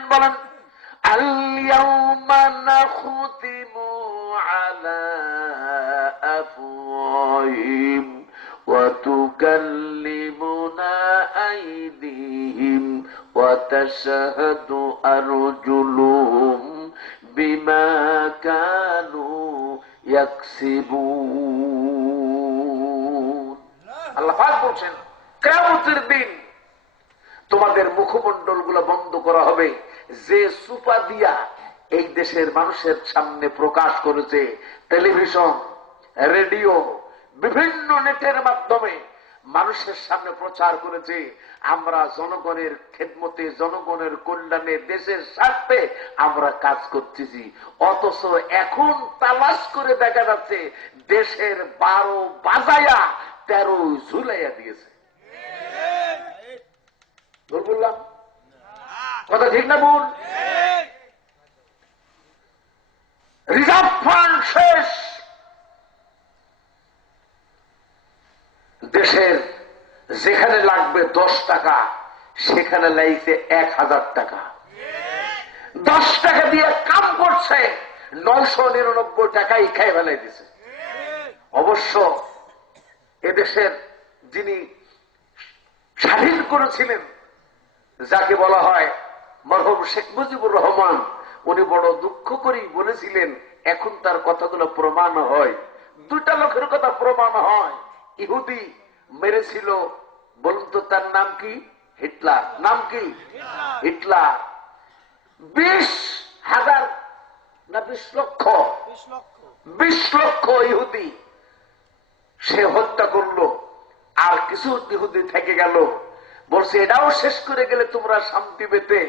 আলামিন বলেন, আল ইয়াউমা নাখতিমু আলা আফওয়াহিহিম ওয়া তুকাল্লিমুনা আইদিহিম ওয়া তাশহাদু আরজুলুহুম বিমা কানু ইয়াকসিবুন। আল্লাহ পাক বলেন, কিয়ামতের দিন তোমাদের মুখমণ্ডল গুলো বন্ধ করা হবে। যে সুপা দিয়া এই দেশের মানুষের সামনে প্রকাশ করেছে, টেলিভিশন, রেডিও, বিভিন্ন নেটের মাধ্যমে মানুষের সামনে প্রচার করেছে, আমরা জনগণের খেদমতে, জনগণের কল্যাণে, দেশের স্বার্থে আমরা কাজ করতেছি। অথচ এখন তালাশ করে দেখা যাচ্ছে দেশের 12 বাজায়া 13 ঝুলাইয়া দিয়েছে। বললাম কথা ঠিক না ভুল? রিজার্ভ ফান্ড শেষ, দেশের যেখানে লাগবে 10 টাকা সেখানে লাগছে 1000 টাকা। 10 টাকা দিয়ে কাম করছে, 999 টাকাই খাই ফেলাই দিছে। অবশ্য এদেশের যিনি স্বাধীন করেছিলেন, যাকে বলা হয় মরহুম শেখ মুজিবুর রহমান, উনি বড় দুঃখ করেই বলেছিলেন, এখন তার কথাগুলো প্রমাণ হয়। 2টা লোকের কথা প্রমাণ হয়। ইহুদি মেরেছিল, বলুন তো তার নাম কি? হিটলার। নাম কি? হিটলার। 20,000 না 20 লক্ষ 20 লক্ষ ইহুদি সে হত্যা করলো। আর কিছু ইহুদি থেকে গেল, বলছে এটাও শেষ করে গেলে তোমরা শান্তি পেতে,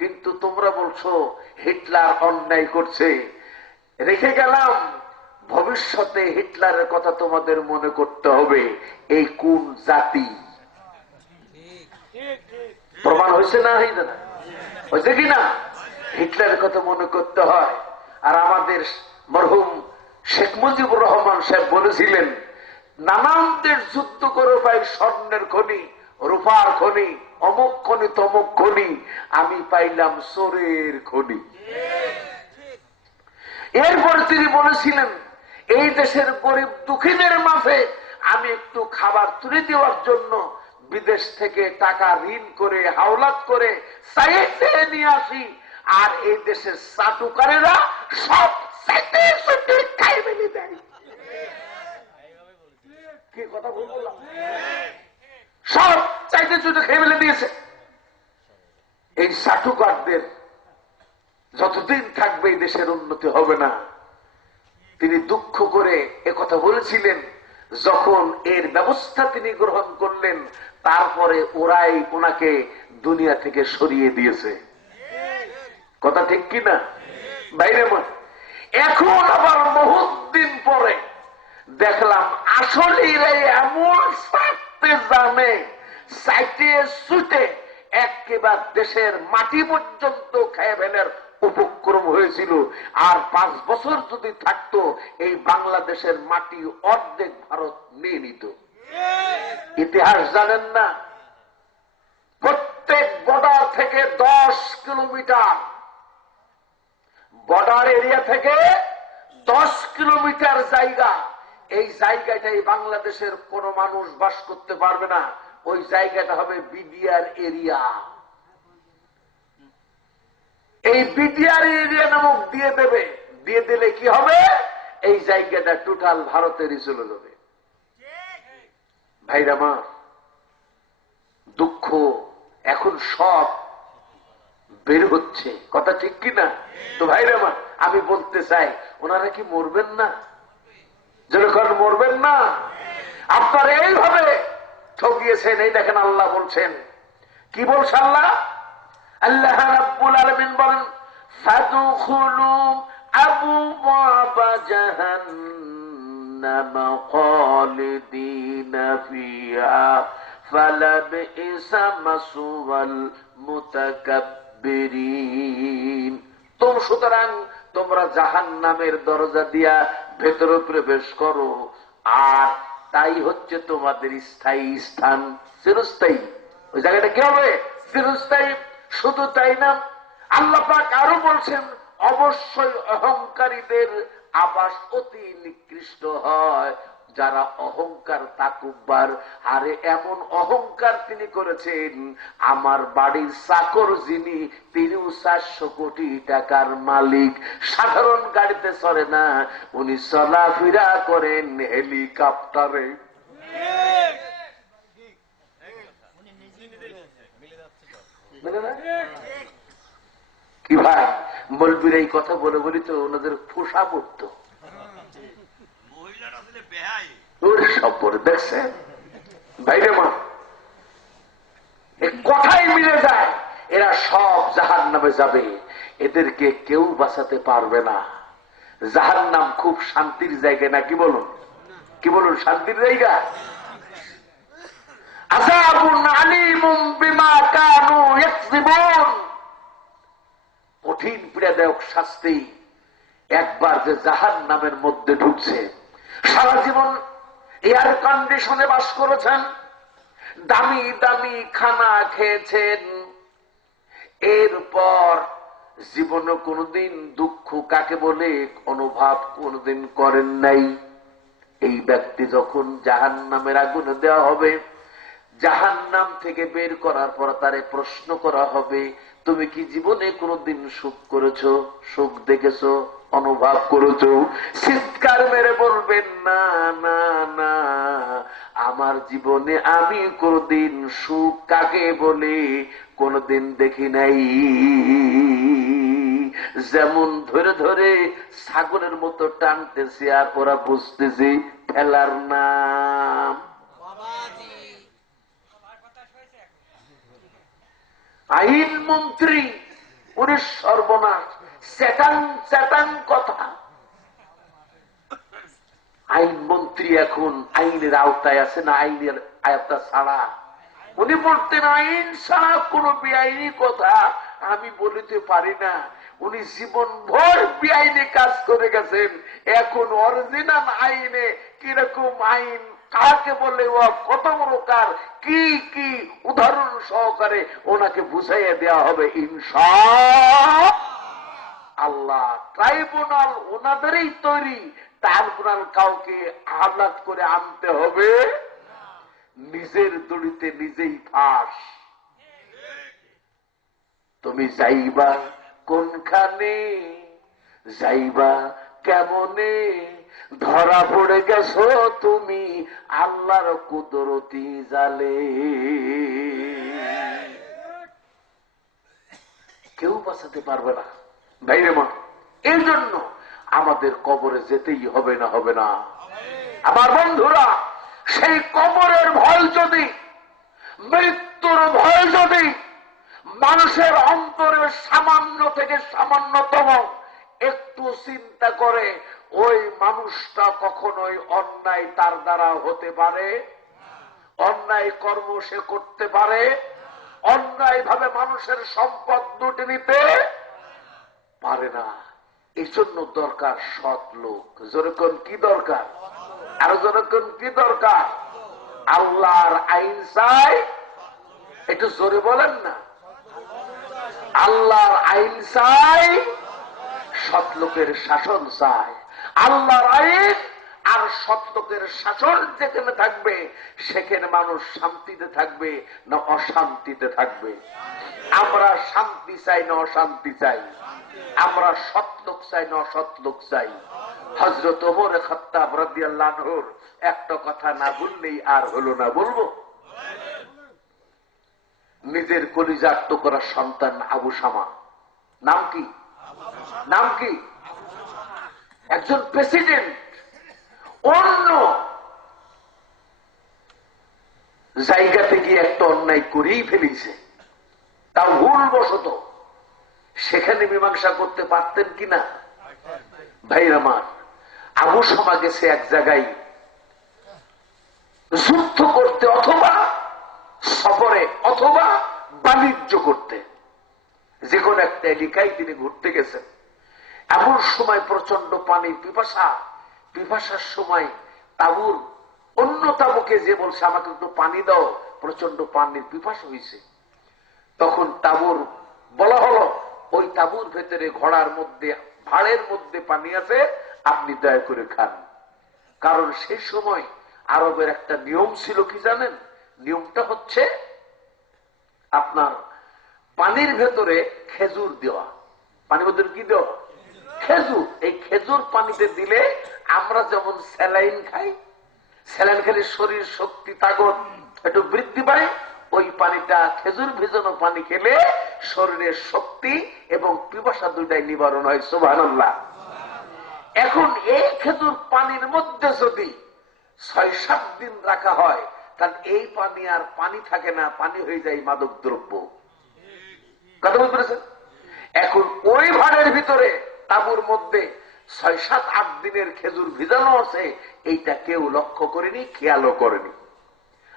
কিন্তু তোমরা বলছো হিটলার অন্যায় করছে। রেখে গেলাম, ভবিষ্যতে হিটলারের কথা তোমাদের মনে করতে হবে। এই কোন জাতি? প্রমাণ হয়েছে না? হয়েছে কিনা? হিটলারের কথা মনে করতে হয়। আর আমাদের মরহুম শেখ মুজিবুর রহমান সাহেব বলেছিলেন, নানান দেশ যুদ্ধ করে পাই স্বর্ণের খনি, রূপার খনি, অমুক খনি, তমুক খনি, আমি পাইলাম চোরের খনি। এরপর তিনি বলেছিলেন, এই দেশের গরিব দুঃখীদের মাঝে আমি একটু খাবার তুলে দেওয়ার জন্য বিদেশ থেকে টাকা ঋণ করে, হাওলাত করে চাইতে নিয়ে আসি, আর এই দেশের চাটুকারেরা সব চাইতে চুটে খাই ফেলে দেয়। কি কথা বললাম? সব চাইতে চুটে খেয়ে ফেলে দিয়েছে। এই চাটুকারদের যতদিন থাকবে এই দেশের উন্নতি হবে না। তিনি দুঃখ করে একথা বলেছিলেন। যখন এর ব্যবস্থা তিনি গ্রহণ করলেন, তারপরে ওরাই ওনাকে দুনিয়া থেকে সরিয়ে দিয়েছে। কথা ঠিক কিনা বাইরে? এখন আবার বহুত দিন পরে দেখলাম আসলে এমন সারতে জানে, সাইটে ছুটে একেবারে দেশের মাটি পর্যন্ত খেয়ে ফেলার উপক্রম হয়েছিল। আর 5 বছর যদি থাকতো, এই বাংলাদেশের মাটি অর্ধেক ভারত নিয়ে নিত। ইতিহাস জানেন না? প্রত্যেক বর্ডার থেকে 10 কিলোমিটার, বর্ডার এরিয়া থেকে 10 কিলোমিটার জায়গা, এই জায়গাটাই বাংলাদেশের কোন মানুষ বাস করতে পারবে না। ওই জায়গাটা হবে বিডিআর এরিয়া। এই বিডিআর এরিয়া নামক দিয়ে দেবে, দিয়ে দিলে কি হবে? এই জায়গাটা টোটাল ভারতেরই চলে যাবে। ভাইরা মা, দুঃখ এখন সব বের হচ্ছে। কথা ঠিক কিনা? তো ভাইরা মা, আমি বলতে চাই, ওনারা কি মরবেন না? যখন মরবেন না, আপনারা এইভাবে ঠকিয়েছেন। এই দেখেন আল্লাহ বলছেন, কি বলছে আল্লাহ? আল্লাহ রাব্বুল আলামিন বলেন, ফাদখুলু আবওয়াবা জাহান্নাম খালিদিনা ফিহা ফালাবিসা মাসওয়াল মুতাকাব্বিরিন। সুতরাং তোমরা জাহান্নামের দরজা দিয়া ভেতরে প্রবেশ করো, আর তাই হচ্ছে তোমাদের স্থায়ী স্থান, চিরস্থায়ী। ওই জায়গাটা কি হবে? চিরস্থায়ী। শুধু তাই না, আল্লাহ পাক আরো বলছেন, অবশ্যই অহংকারীদের আবাস অতি নিকৃষ্ট হয়। যারা অহংকার তাকুব্বার, আরে এমন অহংকার তিনি করেছেন, আমার বাড়ির চাকর যিনি, তিনিও 400 কোটি টাকার মালিক, সাধারণ গাড়িতে চড়ে না, উনি চলাফেরা করেন হেলিকপ্টারে। কি ভাই, মৌলবীর এই কথা বলে বলি তো ওনাদের ফোসা পড়তো। সব পরে দেখছেন ভাইরে মা, কথাই মিলে যায়। এরা সব জাহান্নামে যাবে, এদেরকে কেউ বাঁচাতে পারবে না। জাহান্নাম খুব শান্তির জায়গা না, কি বলুন? কি বলুন? শান্তির জায়গা। আযাবুন আলীমুম বিমা কানু ইয়াকযিবুন, কঠিন পীড়াদায়ক শাস্তি। একবার যে জাহান্নামের মধ্যে ঢুকছে, সারা জীবন এয়ার কন্ডিশনে বাস করেছেন, দামি দামি খানা খেয়েছেন, এরপর জীবনে কোনোদিন দুঃখ কাকে বলে অনুভব কোনোদিন করেন নাই। এই ব্যক্তি যখন জাহান্নামের আগুনে দেওয়া হবে, জাহান্নাম থেকে বের করার পর তারে প্রশ্ন করা হবে, তুমি কি জীবনে কোনোদিন সুখ করেছো, সুখ দেখেছো, অনুভব করেছো? চিৎকার মেরে বলবেন, না না না, আমার জীবনে আমি কোনোদিন সুখ কাকে বলে কোনোদিন দেখি নাই। যেমন ধরে ধরে ছাগলের মতো টানতেছে, আর ওরা বুঝতেছে ফেলার নাম। আইন মন্ত্রী, ওরে সর্বনাশ, চ্যাটাং চ্যাটাং কথা। আইন মন্ত্রী এখন আইনের আওতায় আছে না আইনের আওতা ছাড়া? উনি বলতেন, আইন ছাড়া কোন বেআইনি কথা আমি বলিতে পারি না। উনি জীবন ভর বেআইনি কাজ করে গেছেন, এখন অরিজিনাল আইনে কিরকম আইন, কাকে বলে, ও কত বড় কার, কি কি উদাহরণ সহকারে ওনাকে বুঝাইয়া দেওয়া হবে ইনশাআল্লাহ। ট্রাইব্যুনাল ওনাদেরই তৈরি, ট্রাইব্যুনাল কাউকে আহ্লাদ করে আনতে হবে, নিজের দড়িতে নিজেই ফাঁস। তুমি যাইবা কোনখানে, যাইবা কেমনে, ধরা পড়ে গেছো তুমি আল্লাহর কুদরতি জালে। কেউ বাঁচাতে পারবে না ভাইরে মা। এই জন্য আমাদের কবরে যেতেই হবে না, হবে না আমার বন্ধুরা। সেই কবরের ভয় যদি, মৃত্যুর ভয় যদি মানুষের অন্তরের সামান্য থেকে সামান্যতম একটু চিন্তা করে, ওই মানুষটা কখনোই অন্যায় তার দ্বারা হতে পারে, অন্যায় কর্ম সে করতে পারে, অন্যায় ভাবে মানুষের সম্পদ লুটে নিতে পারে না। এই জন্য দরকার সৎ লোক। যেরকম কি দরকার, আর যেরকম কি দরকার? আল্লাহর আইন চাই, একটু জোরে বলেন না। আল্লাহর আইন চাই, সৎ লোকের শাসন চাই। আল্লাহর আইন আর সৎ লোকের শাসন যেখানে থাকবে, সেখানে মানুষ শান্তিতে থাকবে না অশান্তিতে থাকবে? আমরা শান্তি চাই না অশান্তি চাই? আমরা সৎ লোক চাই না অসৎ লোক চাই? হযরত ওমর খাত্তাব রাদিয়াল্লাহু আনহুর একটা কথা না বললেই আর হলো না, বলবো। নিজের কলিজার টুকরা সন্তান আবু শামা, নাম কি? নাম কি? একজন প্রেসিডেন্ট অন্য জায়গাতে গিয়ে একটা অন্যায় করেই ফেলেছে, তাও ভুলবশত। সেখানে মীমাংসা করতে পারতেন কিনা? ভাইরা আমার, আবু শামা গেছে এক জায়গায় যুদ্ধ করতে, অথবা সফরে, অথবা বাণিজ্য করতে, যে কোনো একটা এলাকায় তিনি ঘুরতে গেছেন। এমন সময় প্রচন্ড পানির পিপাসা, পিপাসার সময় তাবুর অন্য তাবুকে যে বলছে, আমাকে একটু পানি দাও, প্রচন্ড পানির পিপাসা হয়েছে। তখন তাবুর বলা হলো, ওই তাঁবুর ভেতরে ঘোড়ার মধ্যে ভাড়ের মধ্যে পানি আছে, আপনি দয়া করে খান। কারণ সেই সময় আরবের একটা নিয়ম ছিল কি জানেন? নিয়মটা হচ্ছে আপনার পানির ভেতরে খেজুর দেওয়া। পানির ভেতরে কি দেওয়া? খেজুর। এই খেজুর পানিতে দিলে আমরা যেমন স্যালাইন খাই, স্যালাইন খেলে শরীর শক্তি তাগত একটু বৃদ্ধি পায়, ওই পানিটা খেজুর ভেজানো পানি খেলে শরীরের শক্তি এবং পিপাসা দুইটাই নিবারণ হয়। সুবহানাল্লাহ। এখন এই খেজুর পানির মধ্যে যদি ৬-৭ দিন রাখা হয়, তাহলে এই পানি আর পানি থাকে না, পানি হয়ে যায় মাদক দ্রব্য। কথা বলতে পেরেছেন? এখন ওই ভাড়ের ভিতরে তাঁবুর মধ্যে ৬-৭-৮ দিনের খেজুর ভিজানো আছে, এইটা কেউ লক্ষ্য করেনি, খেয়ালও করেনি।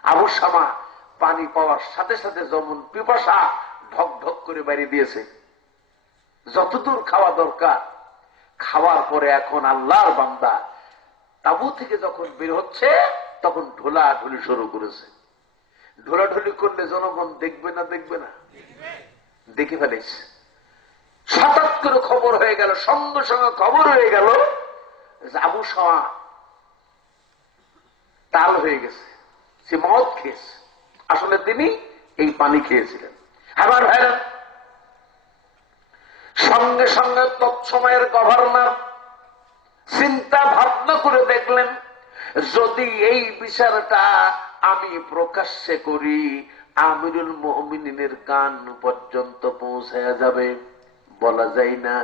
আবু শামা পানি পাওয়ার সাথে সাথে যেমন পিপাসা ঢক ঢক করে বাইরে দিয়েছে, যতদূর খাওয়া দরকার খাওয়ার পরে এখন আল্লাহর বান্দা তাঁবু থেকে যখন বের হচ্ছে তখন ঢোলাঢুলি শুরু করেছে। ঢোলাঢুলি করলে জনগণ দেখবে না? দেখবে না? দেখে ফেলেছে। হঠাৎ করে খবর হয়ে গেল, সঙ্গে সঙ্গে খবর হয়ে গেল আবু শামা তাল হয়ে গেছে, সে মদ খেয়েছে। আসলে তিনি এই পানি খেয়েছিলেন। আমার ভাইরা, সঙ্গে সঙ্গে তৎসময়ের গভর্নর চিন্তা ভাবনা করে দেখলেন, যদি এই বিচারটা আমি প্রকাশ্যে করি, আমিরুল মুমিনিনের কান পর্যন্ত পৌঁছায়া যাবে। বলা যায় না